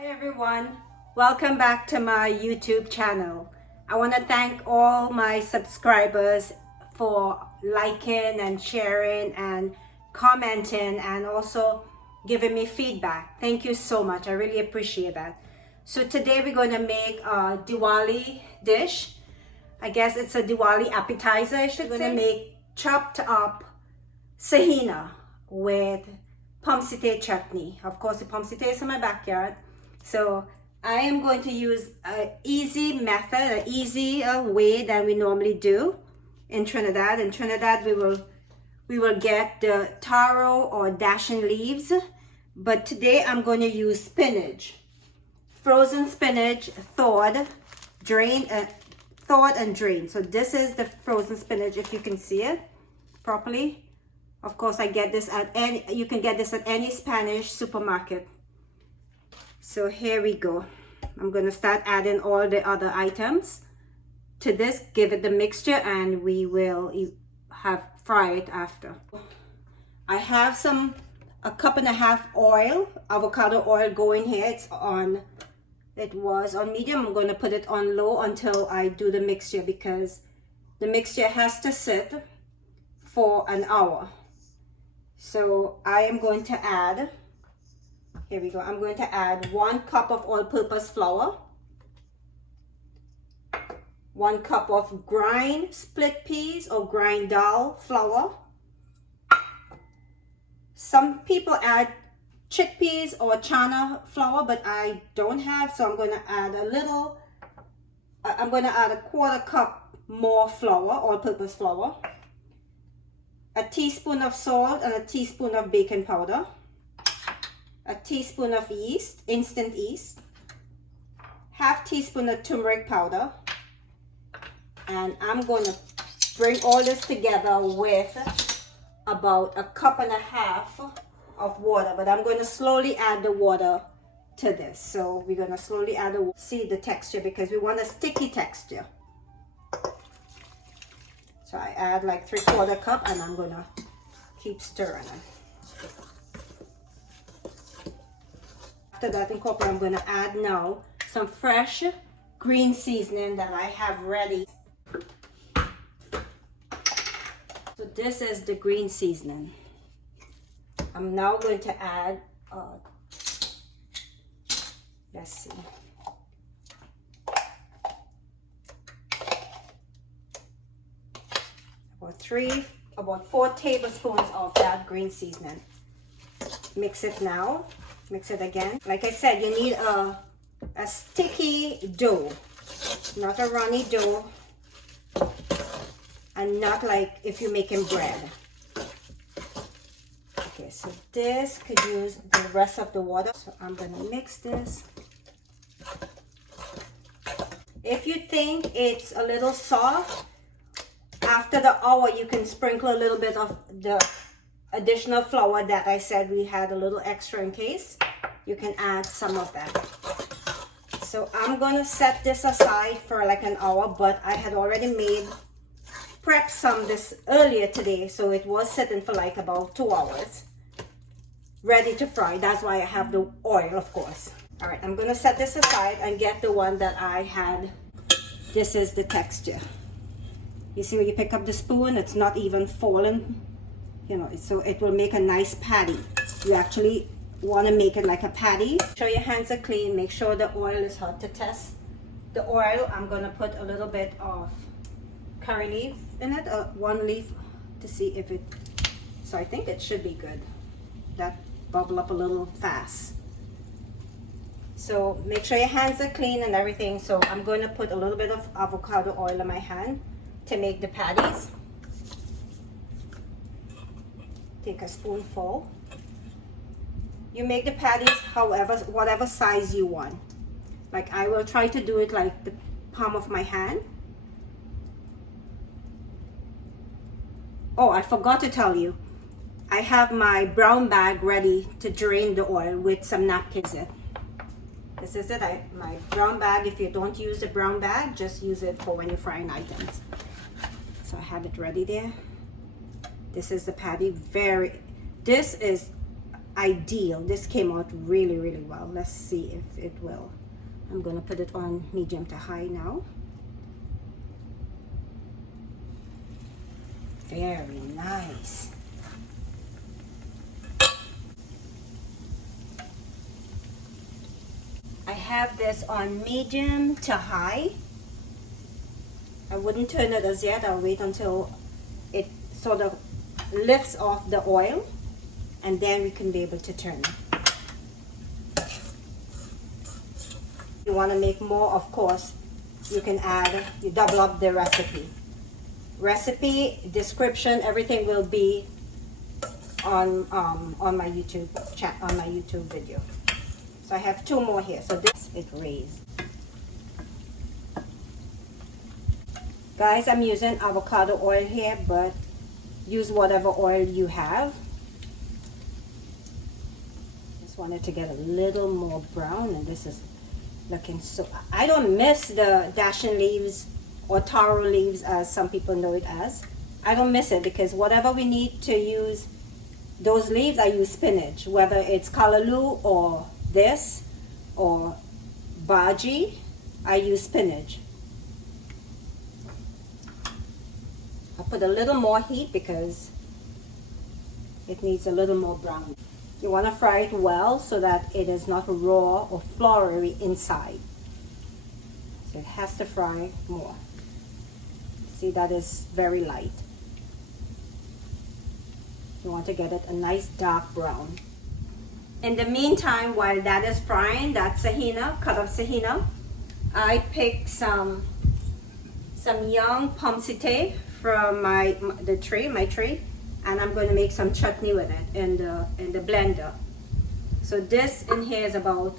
Hi everyone, welcome back to my YouTube channel. I want to thank all my subscribers for liking and sharing and commenting and also giving me feedback. Thank you so much, I really appreciate that. So today we're going to make a Diwali dish. I guess it's a Diwali appetizer, I should say. We're going to make chopped up Sahena with pommecythere Chutney. Of course, the pommecythere is in my backyard. So I am going to use an easy method, an easy way that we normally do in Trinidad. In Trinidad, we will get the taro or dashing leaves, but today I'm going to use spinach, frozen spinach, thawed, thawed and drained. So this is the frozen spinach, if you can see it properly. Of course, I get this at you can get this at any Spanish supermarket. So here we go. I'm going to start adding all the other items to this, give it the mixture, and we will fry it after. I have a cup and a half oil, avocado oil going here. It was on medium. I'm going to put it on low until I do the mixture because the mixture has to sit for an hour. So I am going to add, here we go, I'm going to add 1 cup of all-purpose flour, 1 cup of grind split peas or grind dhal flour. Some people add chickpeas or chana flour, but I don't have, so I'm going to add I'm going to add a 1/4 cup more flour, all-purpose flour, a teaspoon of salt and a teaspoon of baking powder, a teaspoon of yeast, instant yeast, 1/2 teaspoon of turmeric powder, and I'm going to bring all this together with about 1.5 cups of water, but I'm going to slowly add the water to this. So we're going to slowly add the water, see the texture, because we want a sticky texture. So I add like 3/4 cup and I'm going to keep stirring it. After that, I'm going to add now some fresh green seasoning that I have ready. So this is the green seasoning. I'm now going to add, let's see. About 4 tablespoons of that green seasoning. Mix it now. Mix it again. Like I said, you need a sticky dough, not a runny dough, and not like if you're making bread. Okay, so this could use the rest of the water. So I'm gonna mix this. If you think it's a little soft, after the hour, you can sprinkle a little bit of the additional flour that I said we had a little extra in case. You can add some of that. So I'm going to set this aside for like an hour, but I had already prepped some this earlier today, so it was sitting for like about 2 hours, ready to fry. That's why I have the oil, of course. All right, I'm going to set this aside and get the one that I had. This is the texture. You see when you pick up the spoon, it's not even falling, you know, so it will make a nice patty. You actually want to make it like a patty. Make sure your hands are clean. Make sure the oil is hot. To test the oil, I'm going to put a little bit of curry leaf in it, 1 leaf, to see if it, so I think it should be good. That bubble up a little fast. So make sure your hands are clean and everything. So I'm going to put a little bit of avocado oil in my hand to make the patties. Take a spoonful. You make the patties whatever size you want. Like I will try to do it like the palm of my hand. Oh, I forgot to tell you, I have my brown bag ready to drain the oil with some napkins in. This is it, my brown bag. If you don't use the brown bag, just use it for when you're frying items. So I have it ready there. This is the patty. This is ideal. This came out really, really well. Let's see if it will. I'm gonna put it on medium to high now. Very nice. I have this on medium to high. I wouldn't turn it as yet. I'll wait until it sort of lifts off the oil, and then we can be able to turn it. If you want to make more, of course, you can add, you double up the recipe. Recipe, description, everything will be on my YouTube chat, on my YouTube video. So I have 2 more here. So this it raised. Guys, I'm using avocado oil here, but use whatever oil you have. Just wanted to get a little more brown, and this is looking so. I don't miss the dashing leaves or taro leaves, as some people know it as. I don't miss it because whatever we need to use those leaves, I use spinach, whether it's callaloo or this or bhaji, I use spinach. I'll put a little more heat because it needs a little more brown. You want to fry it well so that it is not raw or floury inside. So it has to fry more. See, that is very light. You want to get it a nice dark brown. In the meantime, while that is frying, that sahena, cut up sahena, I picked some young pommecythere from my tree, and I'm going to make some chutney with it in the blender. So this in here is about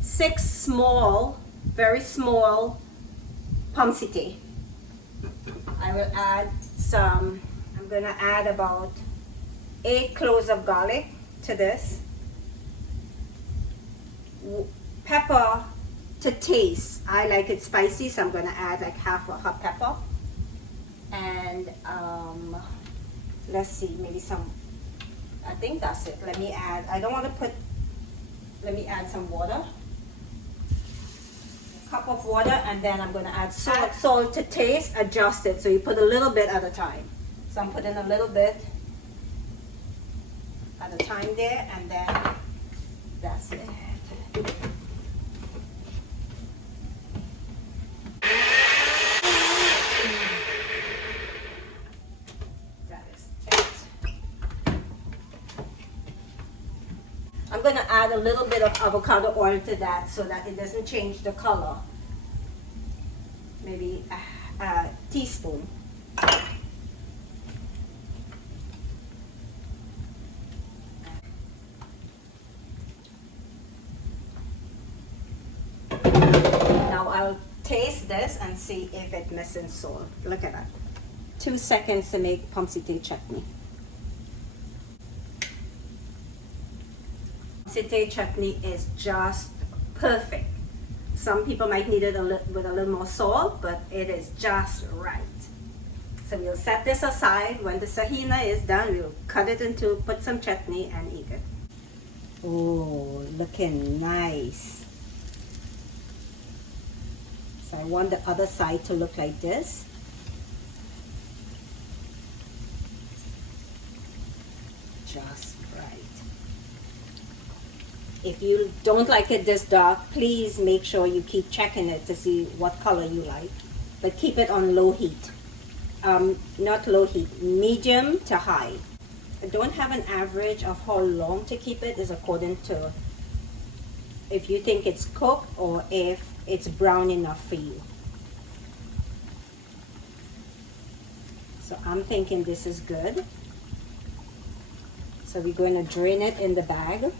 6 small, very small pommecythere. I will add some. I'm going to add about 8 cloves of garlic to this. Pepper to taste. I like it spicy, so I'm going to add like half a hot pepper. And let's see, maybe some, I think that's it. Let me add, I don't want to put, let me add some water. A cup of water, and then I'm going to add salt. Salt to taste, adjust it. So you put a little bit at a time. So I'm putting a little bit at a time there, and then that's it. I'm going to add a little bit of avocado oil to that so that it doesn't change the color. Maybe a teaspoon. Now I'll taste this and see if it's missing salt. Look at that. 2 seconds to make pommecythere chutney. Pommecythere chutney is just perfect. Some people might need it with a little more salt, but it is just right. So we'll set this aside. When the sahena is done, we'll cut it into, put some chutney and eat it. Oh, looking nice. So I want the other side to look like this. Just right. If you don't like it this dark, please make sure you keep checking it to see what color you like. But keep it on low heat. Not low heat, medium to high. I don't have an average of how long to keep it. Is according to if you think it's cooked or if it's brown enough for you. So I'm thinking this is good. So we're going to drain it in the bag.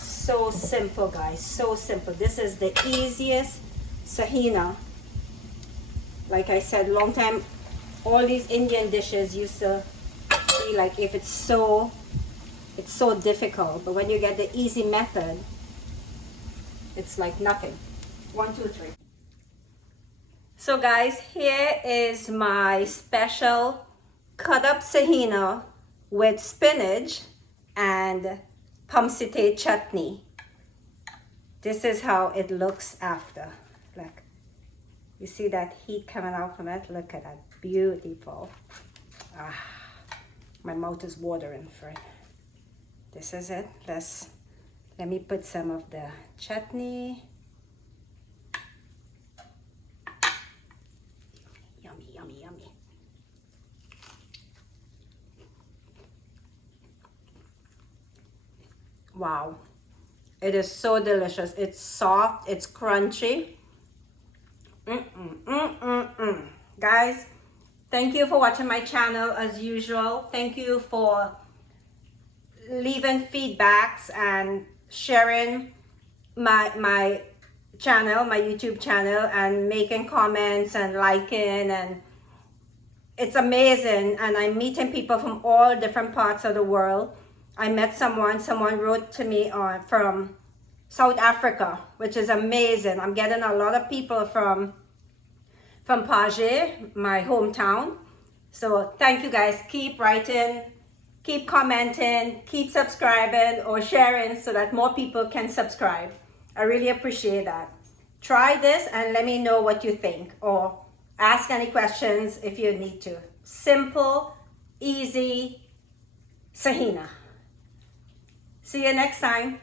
So simple, guys, so simple. This is the easiest sahena. Like I said, long time, all these Indian dishes used to be like, if it's so difficult, but when you get the easy method, it's like nothing. 1, 2, 3. So guys, here is my special cut up sahena with spinach and pommecythere chutney. This is how it looks after. Look, you see that heat coming out from it? Look at that, beautiful. Ah, my mouth is watering for it. This is it. Let me put some of the chutney. Yummy, yummy, yummy. Wow, it is so delicious. It's soft, it's crunchy. Guys, thank you for watching my channel as usual. Thank you for leaving feedbacks and sharing my channel, my YouTube channel, and making comments and liking, and it's amazing. And I'm meeting people from all different parts of the world. I met someone wrote to me from South Africa, which is amazing. I'm getting a lot of people from Paje, my hometown. So thank you guys. Keep writing, keep commenting, keep subscribing or sharing so that more people can subscribe. I really appreciate that. Try this and let me know what you think, or ask any questions if you need to. Simple, easy, Sahina. See you next time.